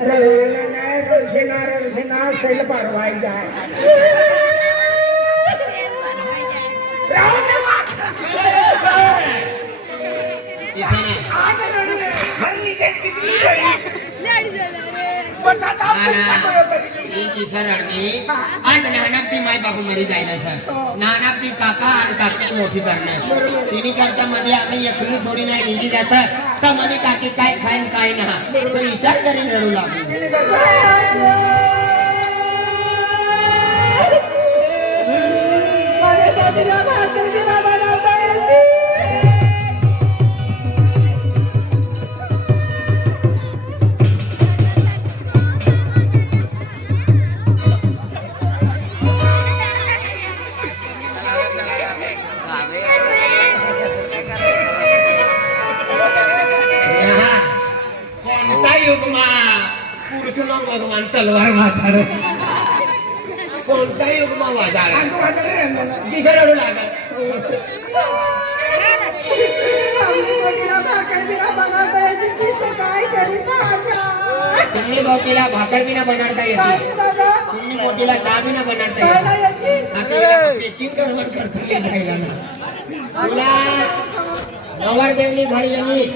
रविला नाही रडसेना सैल पारवायचा आज नानाक ती माय बापू मरी जायला सर नानाक ती काका आणि काकी मोठी करणार तिने करता मध्ये आम्ही एकली सोडी नाही निघी जातात तर म्हणे काकी काय खाईन काय ना तर विचार करीन रडू लागली भगवान तलवार वाटार कोणता युगमा वाजाळ तिथे रडू लागल तुम्ही मोठीला भाकर बिना बनवता येते तुम्ही मोठीला चहा बिना बनवता येते तुला नवर देवली घरी गेली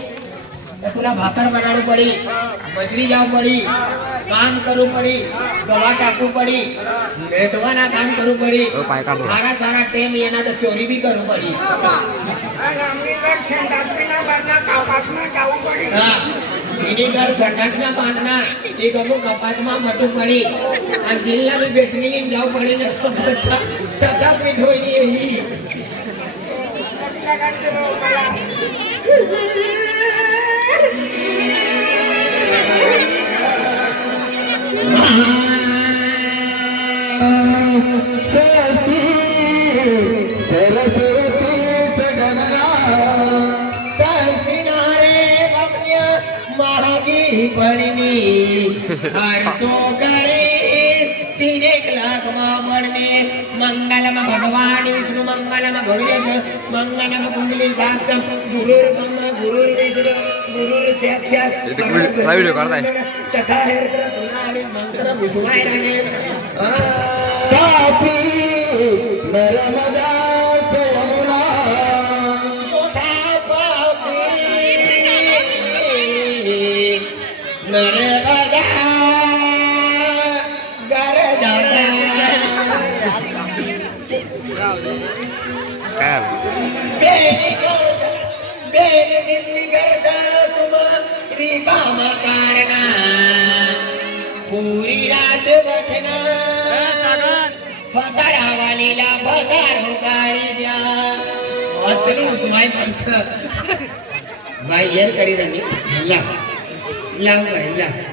तुला भाकर बनावू पड़ी बजरी जाऊ पड़ी काम करू पड़ी दवा टाकू पड़ी नेटवाना काम करू पड़ी सारा सारा टाइम येना तो चोरी भी करू पड़ी घर संडास ना बांधना एक अमुक कपास में मटू पड़ी और जिला में बेचने की जाऊ पड़ी ना सदा पे धोई तीन एक लाख मरने मंगल में भगवान विष्णु मंगल में गणेश मंगल में कुंडली सात गुरुर ब्रह्मा गुरुर विष्णु गुरुर साक्षात तथा मंत्र बुझवाय रहने पापी नर्मदा यमुना पापी नर्मदा पूरी रात बैठना फकरावालीला पगार होकारी द्या अतली तुम्हारी माणसं बाहेर करी रंगी लांब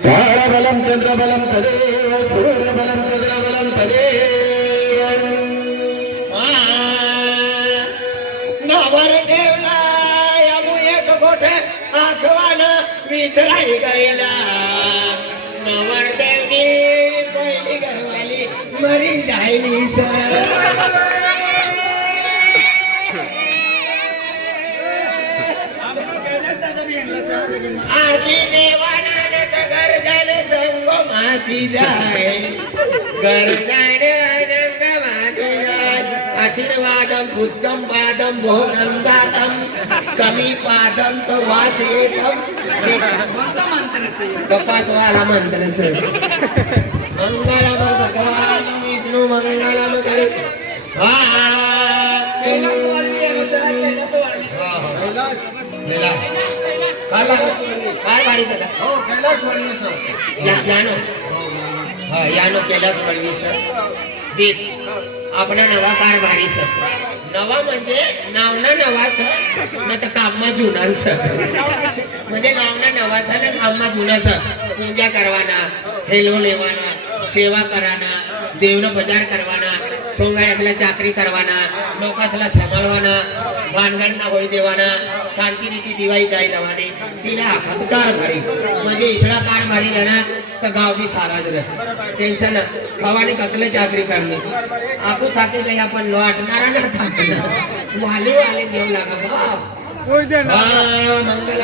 बाहेर बलम चंद्रबलम तदेव सूर्यबलम चंद्रबलम तदेव नवर देवला यामु एक गोठ आठवान विसराई गईला नवर देवनी पहिली घरवाली मरी जायली आजी देवानंद घर जाने संग माती जाए घर जाने आनंद माती जाए आशीर्वादम पुष्कम पादम भोगम दातम कमी पादम तो वासेतम कपास वाला मंत्र से मंगलम भगवान विष्णु मंगलम करे यानो कैलास वळवी सर देत आपला नवा कारभारी सर नवा म्हणजे नावना नवा सर न तर काममा जुना सर म्हणजे नावना नवा सर न काममा जुना सर पूजा करवाना हेलो लेवाना सेवा कराना देवनो बजार करवाना सोंगायसला चाकरी करवाना लोकासला सांभाळवाना भानगडना होई देवाना शांती रीती दिवाळी जाई दवाने तिला हकदार भारी म्हणजे इसळा कार भारी ना तर गाव भी सारा जर टेन्शन खवाने कसले चाकरी करणे आपू थाके जाई आपण वाटणारा ना थाकणार वाले वाले देव लागा कोई दे ना मंगल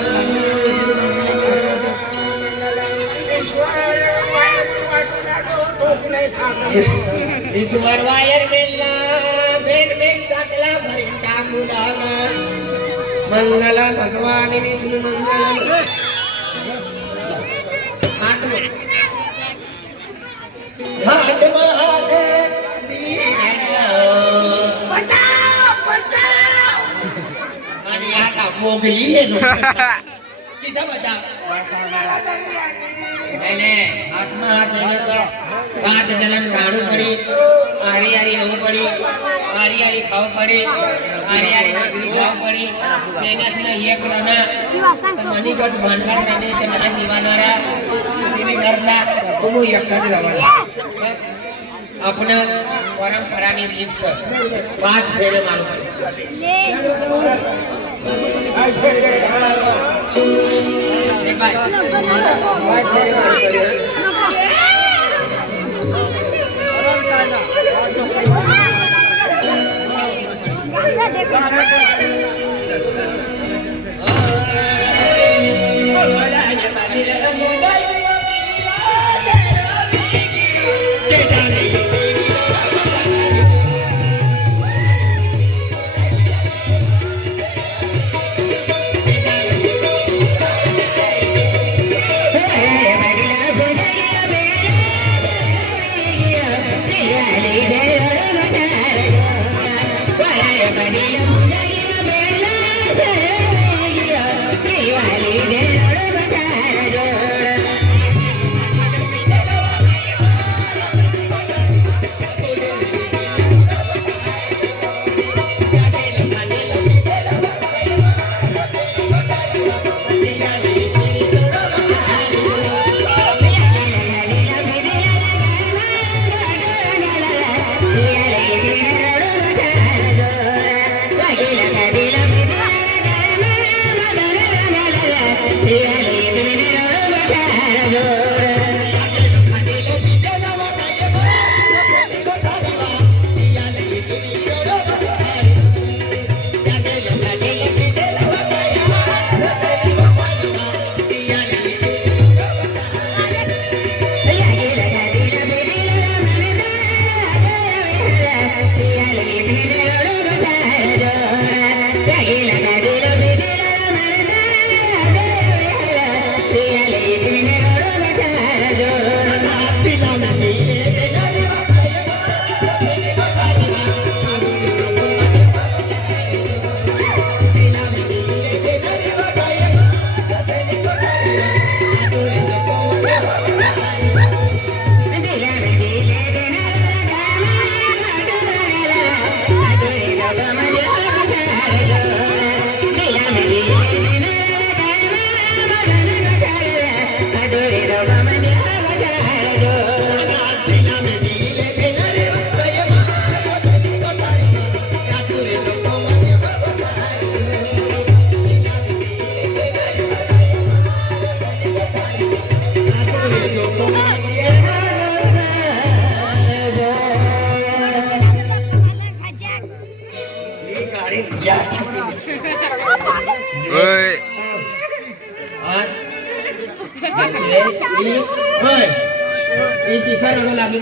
ईश्वर वायर मेला भेट भेट चाटला भरीन टाकूला मंगला भगवान विष्णू मंगल घाट महादेव आणि आता मोगली आहे किसा बचा नहीं आत्मा हाथ जलन काढ़ू पड़ी आरी आरी हो पड़ी आरी आरी खाओ पड़ी आरी आरी नकली खाओ पड़ी लेना से ये करना मनी गट भांडवल रहने से ना जीवानारा तुम्ही करता तुम एकच रवाना अपना परंपरा ની રીત છે પાંચ ફેરે મારું એક ભાઈ પાંચ ફેરે મારું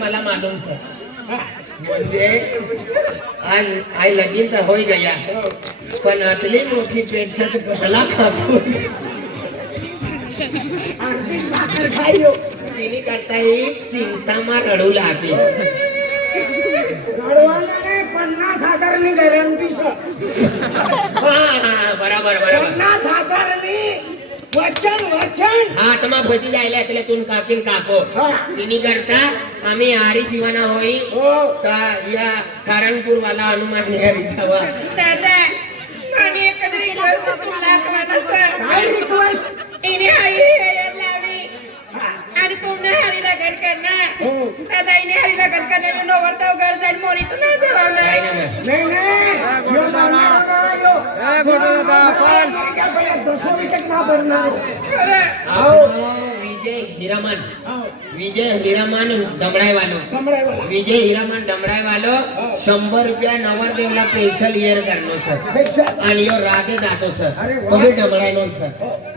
मला मालूम सर म्हणजे आज आई लगीन हो गया पण आतली मोठी पेन्शन कशाला खातो तिने करता येईल चिंता मा रडू लागली 50,000 गॅरंटी बराबर बराबर 50,000 वचन वचन हा तमा भजी जायला त्यातून काकीन काको तिने करता आम्ही आरी जीवाना होई का या सारंगपूर वाला हनुमान निघारीचा वा दादा आणि एकच रिक्वेस्ट तुला करणार सर काय रिक्वेस्ट इने आई याद लावली आणि तुमने हरी लगन करना दादा इने हरी लगन करना यो नवर तो घर जाईन मोरी तू नाही जवाना नाही नाही यो मानो ए गोडा पण दसो विकेट ना भरणार विजय हीरामान दमडाई वालो विजय हीरामान दमडाई वालो 100 रुपया नवरदेवला स्पेशल ईयर करनो सर आणि यो राधे दादो सर तो भी दमडाई नो सर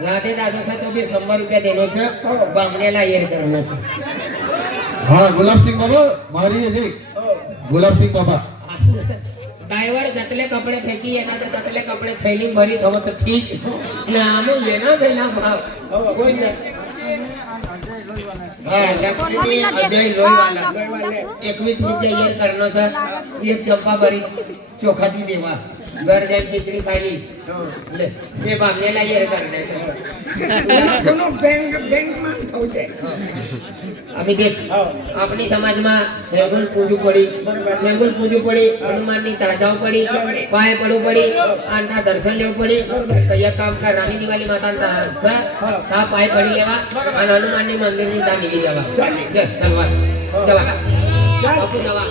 राधे दादो सर तो भी 100 रुपया देनो सर बामणेला ईयर करनो सर હા ગુલાબસિંહ બાબા મારી હજી ગુલાબસિંહ બાબા ड्रायव्हर जतले कपडे फेकी येणार तर ततले कपडे थैली भरी हवं तर ठीक ना आम्ही वेना वेना भाव कोई नाही हा लक्ष्मी अजय लोईवाला 21 रुपये ये करनो सर एक चंपा भरी चोखा दी देवा घर जाईल खिचडी खाली ले ते बांगलेला ये करण्याचं आम्ही देख આપણી સમાજમાં ફેરગુલ પૂજવું પડી ફેરગુલ પૂજવું પડી હનુમાનની તાજાઓ પડી પાય પડવું પડી આના દર્શન લેવું પડી તો એક કામ કર રામી દિવાળી માતા તા પાય પડી લેવા અને હનુમાનની મંદિરની તા નીકળી જવા ચાલ જવા બાપુ જવા